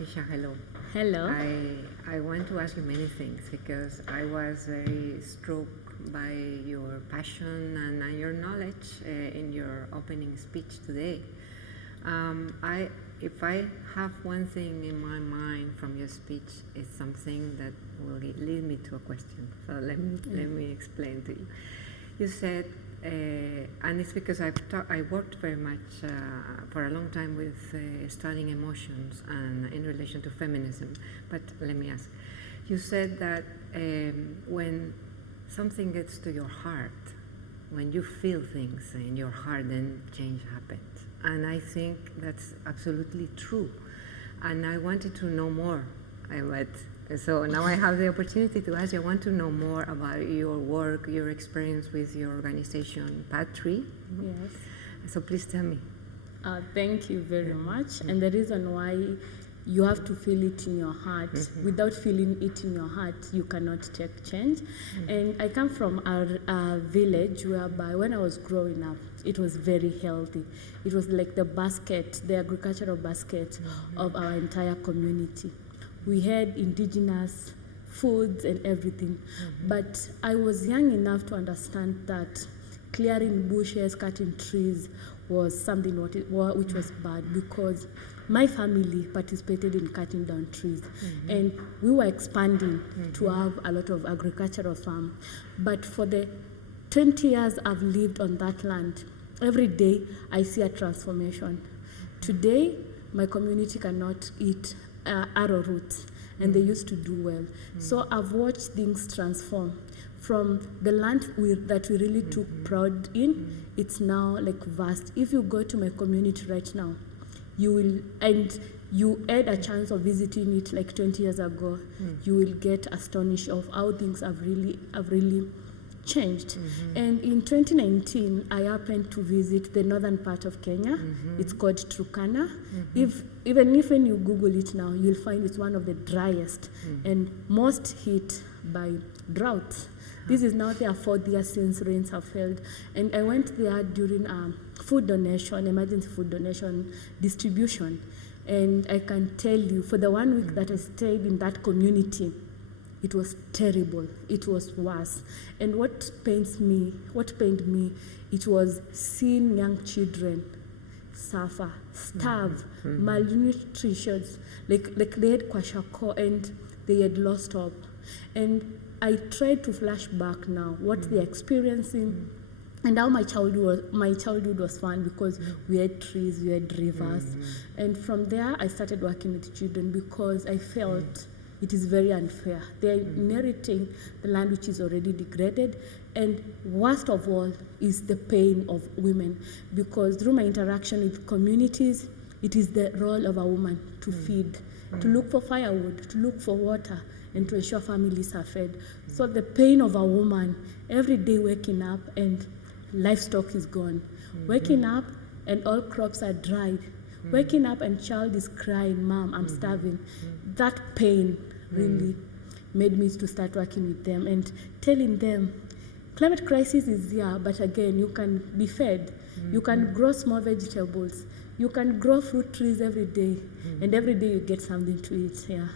Patricia, hello. Hello. I want to ask you many things because I was very struck by your passion and your knowledge in your opening speech today. If I have one thing in my mind from your speech, it's something that will lead me to a question. So let me explain to you. You said, and it's because I worked very much for a long time with studying emotions and in relation to feminism. But let me ask, you said that when something gets to your heart, when you feel things in your heart, then change happens. And I think that's absolutely true. And I wanted to know more. So now I have the opportunity to ask you. I want to know more about your work, your experience with your organization, Patri. Yes. So please tell me. Thank you very much. And the reason why you have to feel it in your heart. Without feeling it in your heart, you cannot take change. And I come from a village whereby when I was growing up, it was very healthy. It was like the basket, the agricultural basket of our entire community. We had indigenous foods and everything. But I was young enough to understand that clearing bushes, cutting trees was something which was bad, because my family participated in cutting down trees, and we were expanding to have a lot of agricultural farm. But for the 20 years I've lived on that land, every day I see a transformation. Today, my community cannot eat arrowroot, and they used to do well. So I've watched things transform. From the land that we really took pride in, it's now like vast. If you go to my community right now, you will, and you had a chance of visiting it like 20 years ago, you will get astonished of how things have really changed. And in 2019, I happened to visit the northern part of Kenya. It's called Turkana. Even if when you Google it now, you'll find it's one of the driest and most hit by drought. This is now their 4th year since rains have failed. And I went there during food donation, emergency food donation distribution. And I can tell you, for the 1 week that I stayed in that community, it was terrible. It was worse. And what pained me, it was seeing young children suffer, starve, malnutrition, like they had kwashiorkor and they had lost hope. And I tried to flash back now what they're experiencing and how my childhood was fun, because we had trees, we had rivers. And from there, I started working with children because I felt it is very unfair. They're inheriting the land which is already degraded. And worst of all is the pain of women, because through my interaction with communities, it is the role of a woman to feed, to look for firewood, to look for water, and to ensure families are fed. So the pain of a woman, every day waking up and livestock is gone. Waking up and all crops are dried. Waking up and child is crying, "Mom, I'm starving." That pain really made me to start working with them and telling them, climate crisis is here, but again, you can be fed. You can grow small vegetables. You can grow fruit trees every day, and every day you get something to eat. Yeah.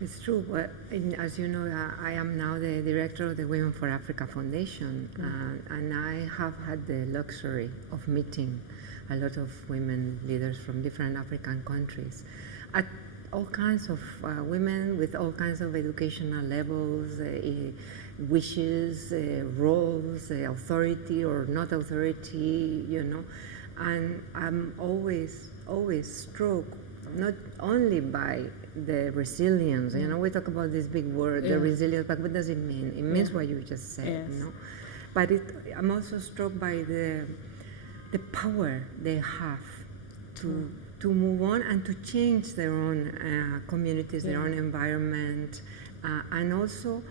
It's true. Well, as you know, I am now the director of the Women for Africa Foundation, and I have had the luxury of meeting a lot of women leaders from different African countries, at all kinds of women with all kinds of educational levels, wishes, roles, authority or not authority, and I'm always struck not only by the resilience, we talk about this big word, the resilience, but what does it mean? It means what you just said, But I'm also struck by the power they have to move on and to change their own communities, their own environment, and also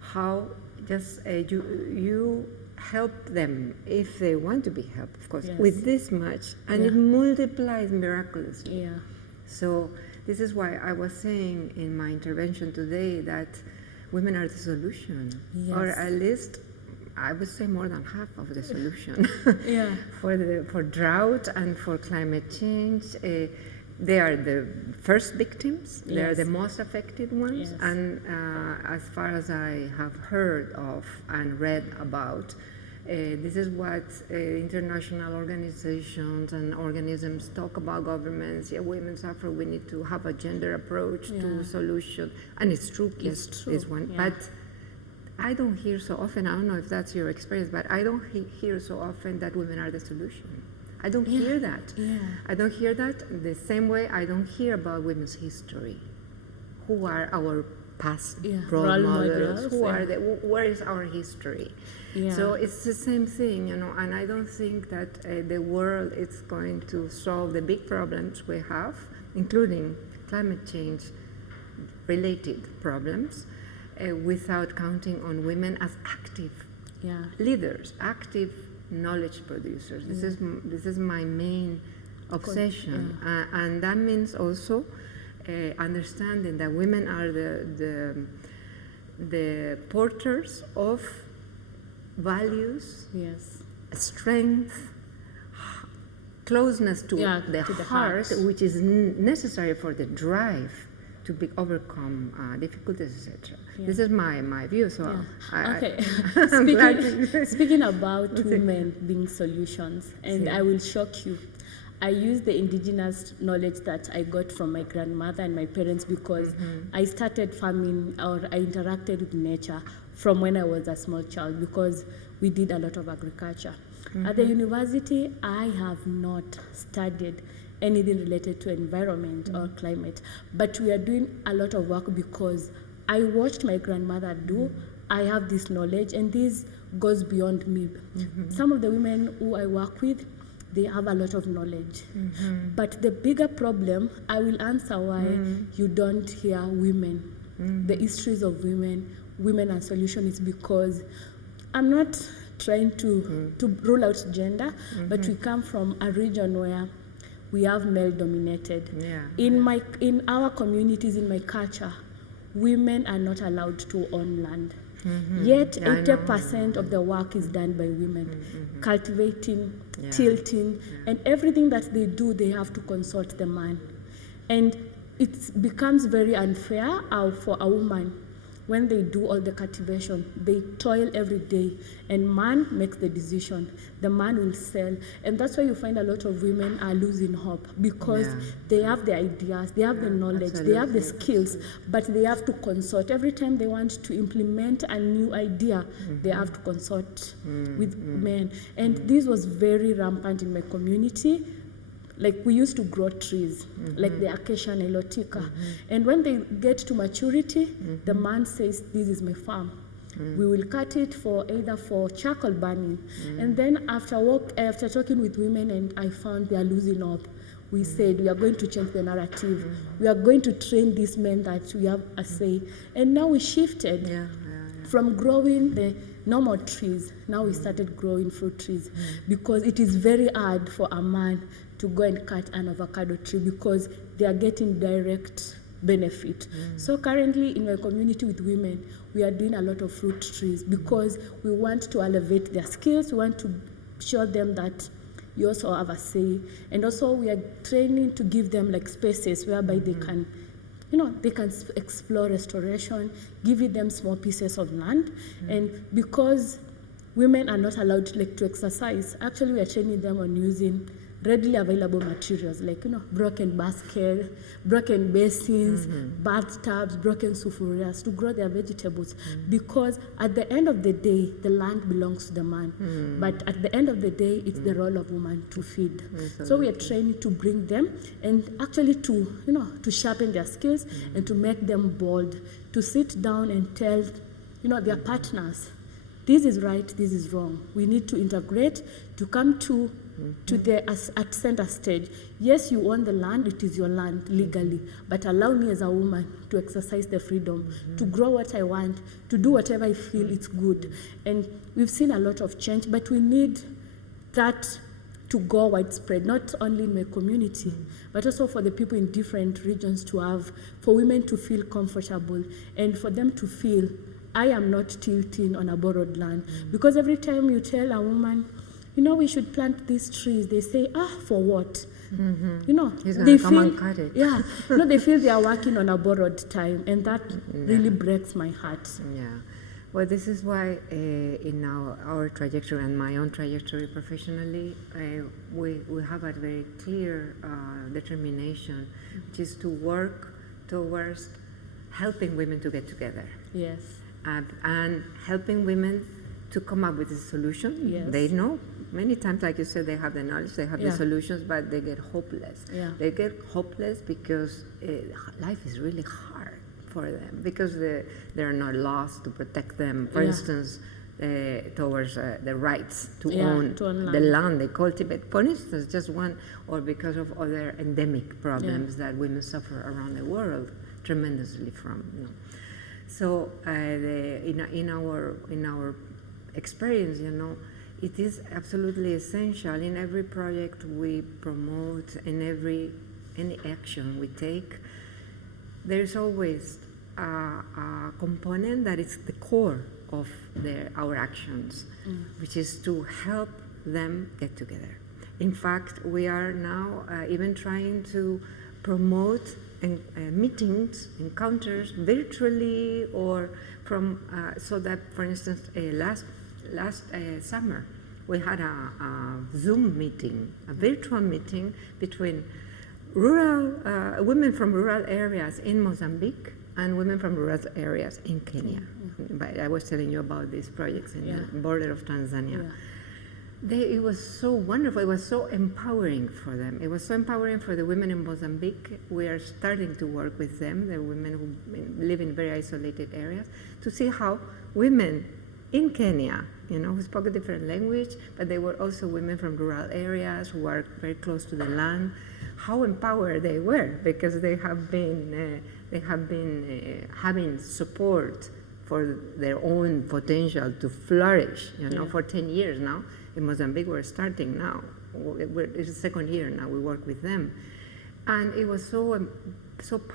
how just you help them if they want to be helped, of course, with this much, and it multiplies miraculously. So this is why I was saying in my intervention today that women are the solution, or at least I would say more than half of the solution for drought and for climate change. they are the first victims. They are Yes. the most affected ones. Yes. And as far as I have heard of and read about, this is what international organizations and organisms talk about governments. Yeah, women suffer. We need to have a gender approach Yeah. to solution. And it's true. It's Yes, true, this one. yeah. But I don't hear so often, I don't know if that's your experience, but I don't hear so often that women are the solution. I don't hear that. Yeah. I don't hear that the same way I don't hear about women's history. Who are our past Yeah, role role models? models, Who are yeah. where is our history? Yeah. So it's the same thing, and I don't think that the world is going to solve the big problems we have, including climate change related problems, without counting on women as active Yeah. leaders, active knowledge producers. This is my main obsession, and that means also understanding that women are the porters of values, Yes. strength, closeness to Yeah, the to the heart, heart. which is necessary for the drive to overcome difficulties, etc. Yeah. This is my view. So Yeah. Okay. I'm glad to- Speaking about women being solutions, and Yeah. I will shock you. I use the indigenous knowledge that I got from my grandmother and my parents because I started farming, or I interacted with nature from when I was a small child, because we did a lot of agriculture. At the university, I have not studied anything related to environment or climate, but we are doing a lot of work because I watched my grandmother do. I have this knowledge, and this goes beyond me. Some of the women who I work with, they have a lot of knowledge. But the bigger problem, I will answer why you don't hear women, the histories of women and solution, is because I'm not trying to rule out gender, but we come from a region where we have male dominated. Yeah. In our communities, in my culture, women are not allowed to own land. Yet Yeah, I know. 80% of the work is done by women, cultivating, Yeah. tilting, and everything that they do, they have to consult the man. And it becomes very unfair for a woman when they do all the cultivation. They toil every day, and man makes the decision. The man will sell, and that's why you find a lot of women are losing hope, because Yeah. they have the ideas, they have the knowledge, they have the skills, but they have to consult. Every time they want to implement a new idea, they have to consult with men. And this was very rampant in my community. Like, we used to grow trees, like the acacia and elotica. And when they get to maturity, the man says, this is my farm. We will cut it for either for charcoal burning. And then after talking with women, and I found they are losing up, we said, we are going to change the narrative. We are going to train these men that we have a say. And now we shifted from growing the normal trees. Now we started growing fruit trees, because it is very hard for a man to go and cut an avocado tree, because they are getting direct benefit. So currently in my community with women, we are doing a lot of fruit trees, because we want to elevate their skills. We want to show them that you also have a say. And also we are training to give them like spaces whereby they can, they can explore restoration, giving them small pieces of land. And because women are not allowed to exercise, actually we are training them on using readily available materials, like broken baskets, broken basins, bathtubs, broken sufurias, to grow their vegetables. Because at the end of the day, the land belongs to the man, but at the end of the day, it's the role of woman to feed. So we are training to bring them, and actually to sharpen their skills and to make them bold, to sit down and tell their partners, this is right, this is wrong. We need to integrate, to come to the at center stage. Yes, you own the land, it is your land legally, but allow me as a woman to exercise the freedom, to grow what I want, to do whatever I feel it's good. And we've seen a lot of change, but we need that to go widespread, not only in my community, but also for the people in different regions, for women to feel comfortable, and for them to feel, I am not tilting on a borrowed land. Because every time you tell a woman, we should plant these trees. They say, for what? He's They gonna come and cut it. Yeah, they feel they are working on a borrowed time, and that really breaks my heart. Yeah. Well, this is why in our trajectory and my own trajectory professionally, we have a very clear determination, which is to work towards helping women to get together. Yes. And helping women to come up with a solution. Yes. They know many times, like you said, they have the knowledge, they have the Yeah. solutions, but they get hopeless. Yeah. They get hopeless because life is really hard for them, because there are no laws to protect them. For Yeah. instance, towards the rights to Yeah, own to own the land. land they cultivate. For instance, just one, or because of other endemic problems that women suffer around the world tremendously from. So in our experience, it is absolutely essential in every project we promote, in any action we take. There's always a component that is the core of our actions, which is to help them get together. In fact, we are now even trying to promote meetings, encounters virtually, or from so that, for instance, last summer we had a Zoom meeting, a virtual meeting between women from rural areas in Mozambique and women from rural areas in Kenya. But I was telling you about these projects in the border of Tanzania. Yeah. It was so wonderful. It was so empowering for them. It was so empowering for the women in Mozambique. We are starting to work with them, the women who live in very isolated areas, to see how women in Kenya, who spoke a different language, but they were also women from rural areas who are very close to the land, how empowered they were, because they have been having support for their own potential to flourish, for 10 years now. In Mozambique, we're starting now. It's the second year now we work with them. And it was so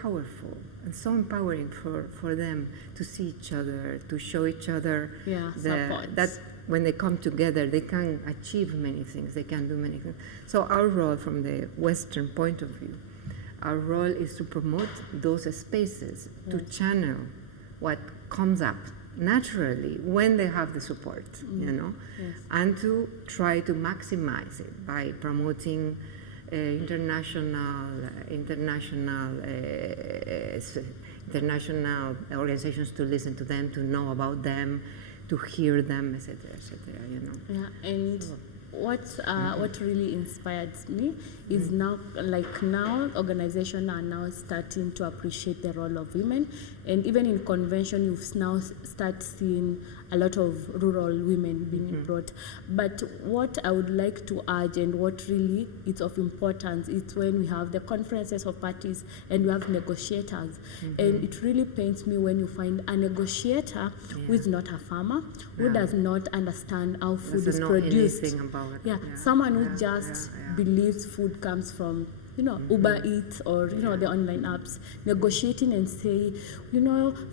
powerful and so empowering for them to see each other, to show each other that when they come together, they can achieve many things, they can do many things. So our role from the Western point of view, our role is to promote those spaces, to channel what comes up naturally when they have the support, and to try to maximize it by promoting international organizations to listen to them, to know about them, to hear them, etc., Yeah, and what really inspires me is now organizations are now starting to appreciate the role of women, and even in convention you've now start seeing a lot of rural women being brought. But what I would like to urge, and what really is of importance, is when we have the conferences of parties and we have negotiators, and it really pains me when you find a negotiator who is not a farmer, who does not understand how food is produced. Someone who just believes food comes from Uber Eats or the online apps, negotiating and say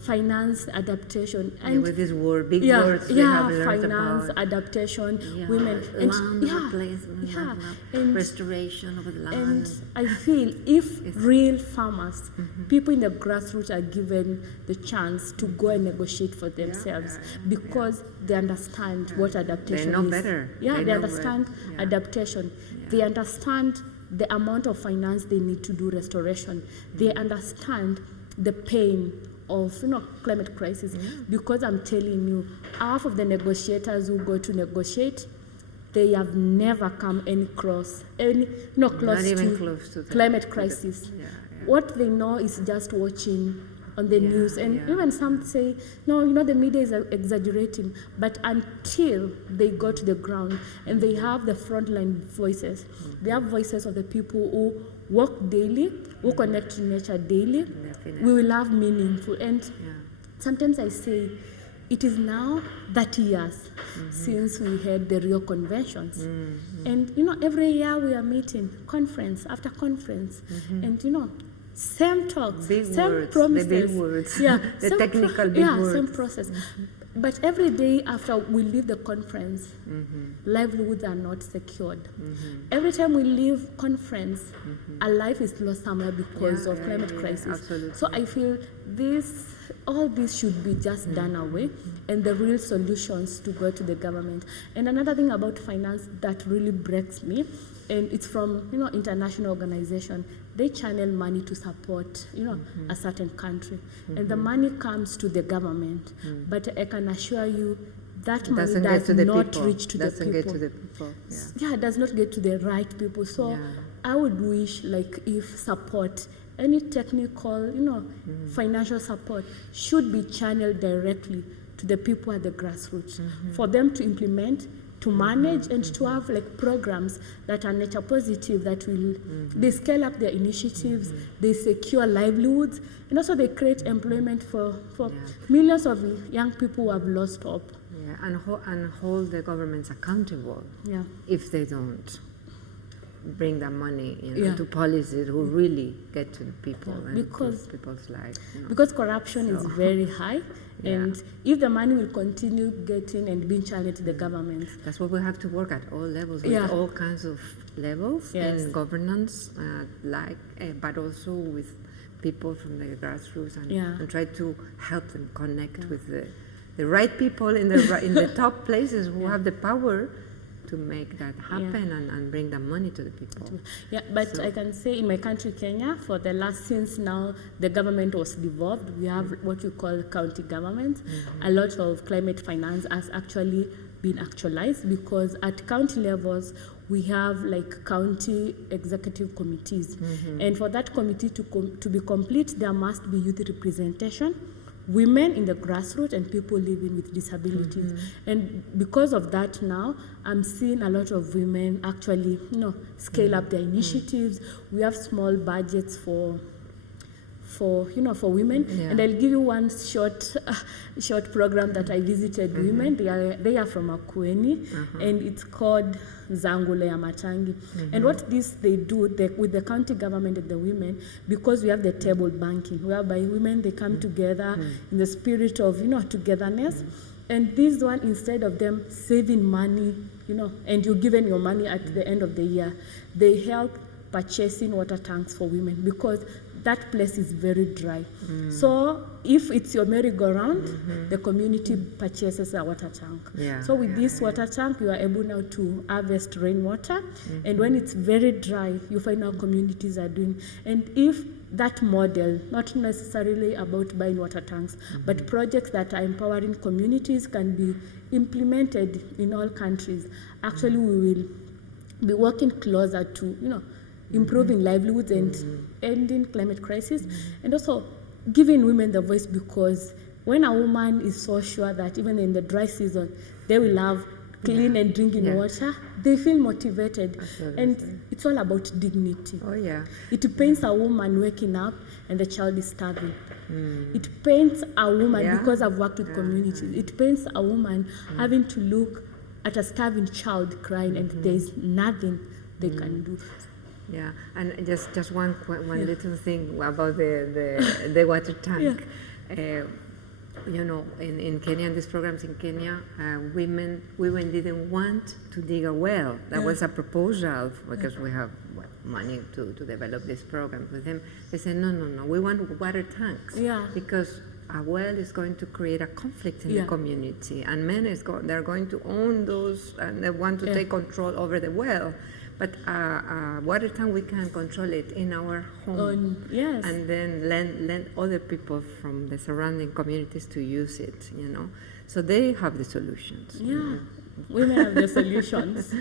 finance adaptation, and with these big words they have learned finance about. Adaptation, women, and land replacement, and restoration of the land. And I feel if real farmers, people in the grassroots, are given the chance to go and negotiate for themselves, because they understand what adaptation they know is. better. They understand adaptation. They understand the amount of finance they need to do restoration. They understand the pain of climate crisis, because I'm telling you, half of the negotiators who go to negotiate, they have never come close to climate crisis. What they know is just watching on the news, and even some say, no, the media is exaggerating, but until they go to the ground and they have the frontline voices, they have voices of the people who work daily, who connect to nature daily, we will have meaningful. And sometimes I say, it is now 30 years since we had the Rio conventions, and every year we are meeting conference after conference, and same talks, big same words, promises, the big words, the technical big words. Same process. But every day after we leave the conference, livelihoods are not secured. Every time we leave conference, a life is lost somewhere because of climate crisis. Absolutely. So I feel all this should be just done away, and the real solutions to go to the government. And another thing about finance that really breaks me, and it's from international organization. They channel money to support a certain country, and the money comes to the government. But I can assure you that money does not reach to the people. Doesn't get to the people. Yeah, it does not get to the right people. So I would wish, like, if support, any technical, financial support should be channeled directly to the people at the grassroots for them to implement, to manage, and to have like programs that are nature positive, that will they scale up their initiatives, they secure livelihoods, and also they create employment for millions of young people who have lost hope. Yeah, and hold the governments accountable if they don't bring that money to policies who really get to the people and because to people's lives. Because corruption is very high, and if the money will continue getting and being channeled to the government, that's what we have to work at all levels, with all kinds of levels in governance, but also with people from the grassroots, and try to help them connect with the right people in the top places who have the power to make that happen and bring the money to the people. Yeah, but I can say in my country, Kenya, since now the government was devolved, we have what we call county government. A lot of climate finance has actually been actualized, because at county levels, we have like county executive committees. And for that committee to be complete, there must be youth representation, women in the grassroots, and people living with disabilities. And because of that now, I'm seeing a lot of women actually scale up their initiatives. We have small budgets for women. And I'll give you one short program that I visited women. They are from Makueni, and it's called Zangule ya Matangi. And what they do with the county government and the women, because we have the table banking, whereby women, they come together in the spirit of togetherness. And this one, instead of them saving money, and you're given your money at the end of the year, they help purchasing water tanks for women, because that place is very dry. So if it's your merry-go-round, the community purchases a water tank. So with this water tank, you are able now to harvest rainwater. And when it's very dry, you find how communities are doing. And if that model, not necessarily about buying water tanks, but projects that are empowering communities can be implemented in all countries, actually we will be working closer to, improving livelihoods and ending climate crisis, and also giving women the voice, because when a woman is so sure that even in the dry season they will have clean and drinking water, they feel motivated. Absolutely. And it's all about dignity. Oh yeah. It paints a woman waking up and the child is starving. It paints a woman, because I've worked with communities, it paints a woman having to look at a starving child crying, and there's nothing they can do. Yeah, and just one little thing about the water tank. In Kenya, in these programs in Kenya, women didn't want to dig a well. That was a proposal, because we have money to develop this program with them. They said, no, we want water tanks. Because a well is going to create a conflict in the community, and men they're going to own those, and they want to take control over the well. But water tank, we can control it in our home, and then lend other people from the surrounding communities to use it. So they have the solutions. Women have the solutions.